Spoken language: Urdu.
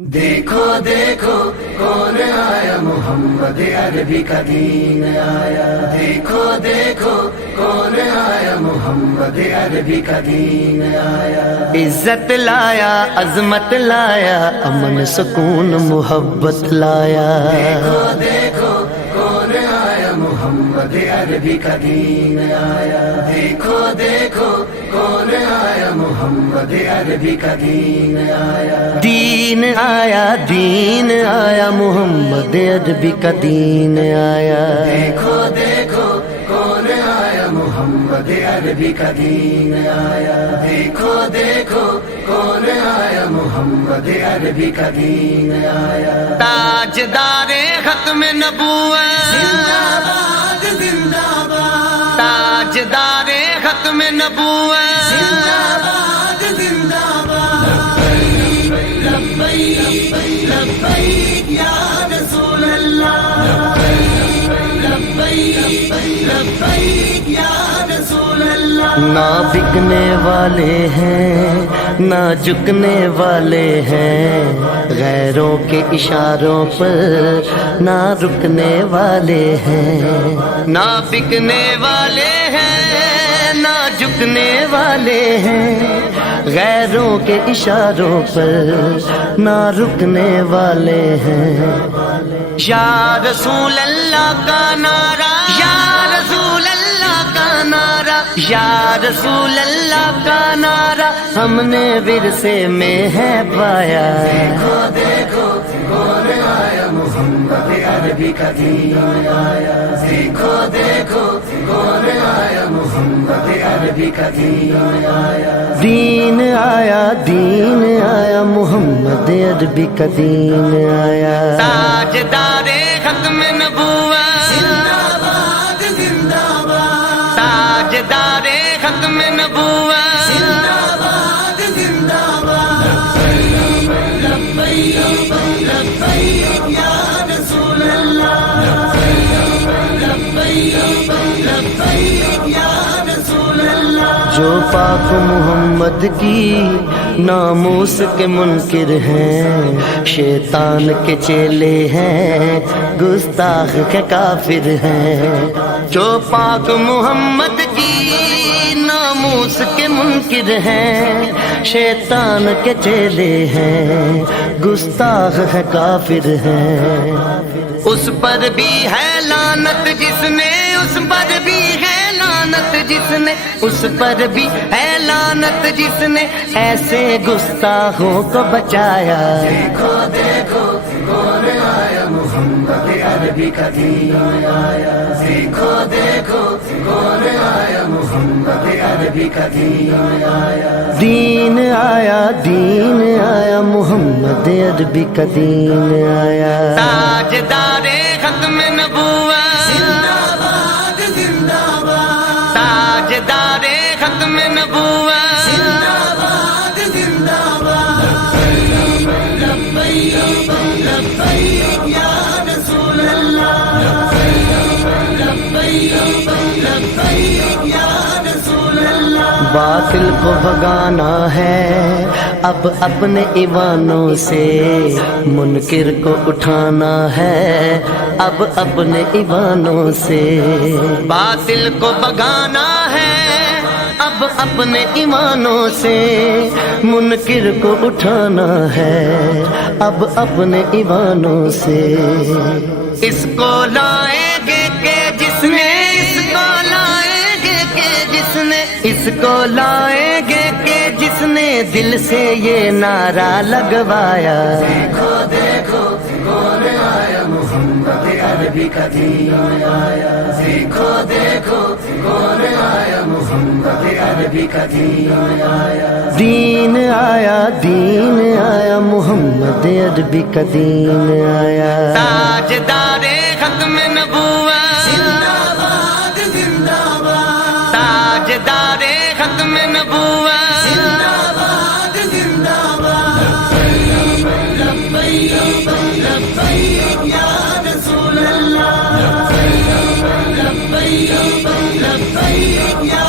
دیکھو دیکھو کون آیا، محمد عربی کا دین آیا۔ دیکھو دیکھو کون آیا، محمد عربی کا دین آیا۔ عزت لایا، عظمت لایا، امن سکون محبت لایا۔ دیکھو دیکھو کون آیا، محمد عربی کا دین آیا۔ دیکھو دیکھو کون آیا، محمد عربی کا دین آیا۔ دین آیا، دین آیا، محمد عربی کا دین آیا۔ دیکھو دیکھو کون آیا، محمد عربی کا دین آیا۔ دیکھو دیکھو کون آیا، محمد عربی کا دین آیا۔ تاجدار ختم نبوت، زندہ باد زندہ باد، تاجدار ختم نبوت، زندہ باد زندہ باد۔ لبیک لبیک یا رسول اللہ، لبیک لبیک یا رسول اللہ۔ نہ بکنے والے ہیں نہ جھکنے والے ہیں، غیروں کے اشاروں پر نہ رکنے والے ہیں۔ نہ بکنے والے ہیں نہ جھکنے والے ہیں، غیروں کے اشاروں پر نہ رکنے والے ہیں۔ یا رسول اللہ کا نعرہ، یا رسول اللہ کا نعرہ، یا رسول اللہ کا نعرہ ہم نے ورثے میں ہے پایا۔ دیکھو دیکھو کون آیا، محمد عربی کا دین آیا۔ دیکھو دیکھو کون آیا، محمد عربی کا دین آیا۔ دین آیا، دین آیا، محمد عربی کا دین آیا۔ تاجدار ختم نبوت، زندہ باد زندہ باد، تاجدار ختم نبوت، زندہ باد زندہ باد۔ لبیک لبیک یا رسول اللہ، لبیک لبیک یا رسول اللہ۔ جو پاک محمد کی ناموس کے منکر ہیں، شیطان کے چیلے ہیں، گستاخ کے کافر ہیں۔ جو پاک محمد کی ناموس کے منکر ہیں، شیطان کے چیلے ہیں، گستاخ ہے کافر ہیں۔ اس پر بھی ہے لعنت جس نے، اس پر بھی ہے لعنت جس نے، اس پر بھی ہے لعنت جس نے ایسے گستاخوں کو بچایا۔ دیکھو دیکھو کون آیا، محمد عربی کا دین آیا۔ دیکھو دیکھو کون آیا، محمد عربی کا دین آیا۔ دین آیا، دین آیا، محمد عربی کا دین آیا۔ تاجدار ختم نبوت، زندہ باد زندہ باد، تاجدار ختم نبوت، زندہ باد زندہ باد۔ لبیک لبیک یا رسول اللہ، لبیک لبیک یا رسول اللہ۔ باطل کو بھگانا ہے اب اپنے ایوانوں سے، منکر کو اٹھانا ہے اب اپنے ایوانوں سے۔ باطل کو بھگانا ہے اب اپنے ایمانوں سے، منکر کو اٹھانا ہے اب اپنے ایمانوں سے۔ اس کو لائیں گے کہ جس نے، اس کو لائیں گے کہ جس نے، اس کو لائیں گے کہ جس نے دل سے یہ نعرہ لگوایا۔ دیکھو دیکھو کون آیا، محمد عربی کا دین آیا۔ دیکھو دیکھو کون آیا، محمد عربی کا دین آیا۔ دین آیا، دین آیا، محمد عربی کا دین آیا۔ تاجدار ختم نبوت، زندہ باد زندہ باد، تاجدار ختم نبوت، زندہ باد زندہ باد۔ لبیک لبیک یا رسول اللہ، لبیک لبیک یا